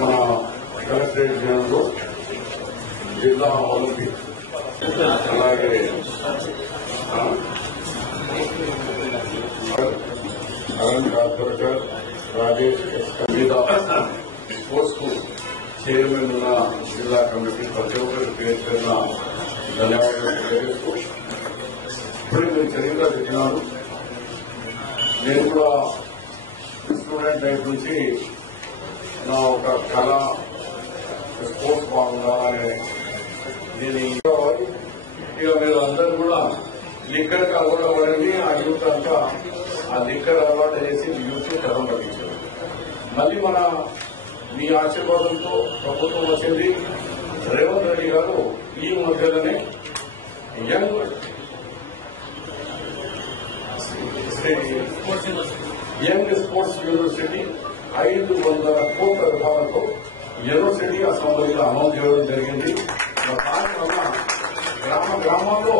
మన కలెక్టరేట్ జనంలో జిల్లా ఒలింపిక్ అలాగే అరుణ్ కాకర్కర్ రాజేష్ స్పోర్ట్స్ కు చైర్మన్ ఉన్న జిల్లా కమిటీ ప్రతి ఒక్కరికి పేరు పేరున ధన్యవాదాలు తెలియజేస్తూ ఇప్పుడే మీరు చరిత్ర చెప్పినారు. నేను కూడా స్టూడెంట్ లైఫ్ నుంచి నా ఒక కళ స్పోర్ట్స్ బాగుండాలని నేను ఇంకా ఇక మీరు అందరూ కూడా లిక్కర్కి అలవాటు పడింది. ఆ యూత్ అంతా ఆ లిక్కర్ అలవాటు చేసి యూత్ తరం పట్టించారు. మళ్ళీ మన మీ ఆశీర్వాదంతో ప్రభుత్వం వచ్చింది. రేవంత్ రెడ్డి గారు ఈ మధ్యలోనే యంగ్ స్పోర్ట్స్ యూనివర్సిటీ 500 కోట్ల రూపాయలతో యూనివర్సిటీ అసెంబ్లీలో అమలు చేయడం జరిగింది. దానివల్ల గ్రామ గ్రామాల్లో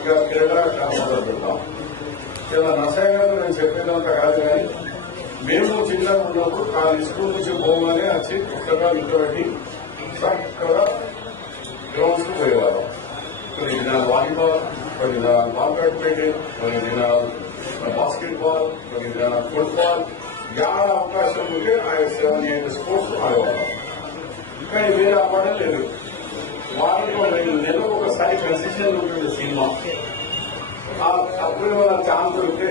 ఇక క్రీడా గ్రామాల్లో పెడతాం. ఇలా నర్సయ్య గారు నేను చెప్పేదంతా కాదు, కానీ మేము చిన్నగా ఉన్నప్పుడు ఆ స్కూల్ నుంచి పోగానే వచ్చి పుస్తకాలు ఇంట్లో పెట్టి చక్కగా గ్రౌండ్స్ కు పోయేవారు. కొన్ని దినాలు వాలీబాల్, కొన్ని దినాలు బాల్ బ్యాడ్మింటన్, కొన్ని దినాలు బాస్కెట్ బాల్, కొన్ని దినాలు ఫుట్బాల్, యాడ అవకాశం ఉంటే ఆ 7-8 స్పోర్ట్స్ ఆడేవాళ్ళం. కానీ వేరే ఆడడం లేదు. వారిలో నెల ఒకసారి కన్సెషన్ ఉంటుంది సినిమా. అప్పుడు మన ఛాన్స్ దొరికితే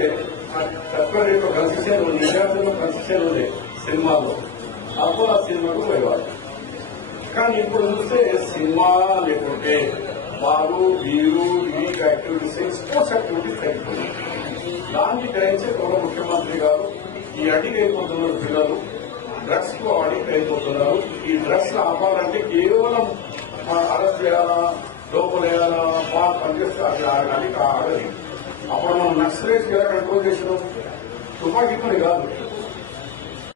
తక్కువ రేటు కన్సెషన్ విద్యార్థులు కన్సెషన్ ఉంది సినిమాలో, అప్పుడు ఆ సినిమాకు పోయేవాళ్ళు. కానీ ఇప్పుడు చూస్తే సినిమా లేకుంటే బారు వీరు లీగ్ యాక్టివిటీస్ స్పోర్ట్స్ యాక్టివిటీస్ తగ్గిపోయింది. దాన్ని గ్రహించే ఒక ముఖ్యమంత్రి గారు ఈ అడిగి అయిపోతున్నారు పిల్లలు, డ్రగ్స్ కు అడిక్ట్ అయిపోతున్నారు. ఈ డ్రగ్స్ ఆపాలంటే కేవలం అరెస్ట్ చేయాలా, లోపలేయాలా, బాగా పనిచేస్తే అట్లా ఆడడానికి ఆడది. అప్పుడు మనం నక్సలైట్స్ ఎలా కంట్రోల్ చేసినాం? తుపాకీ పని కాదు.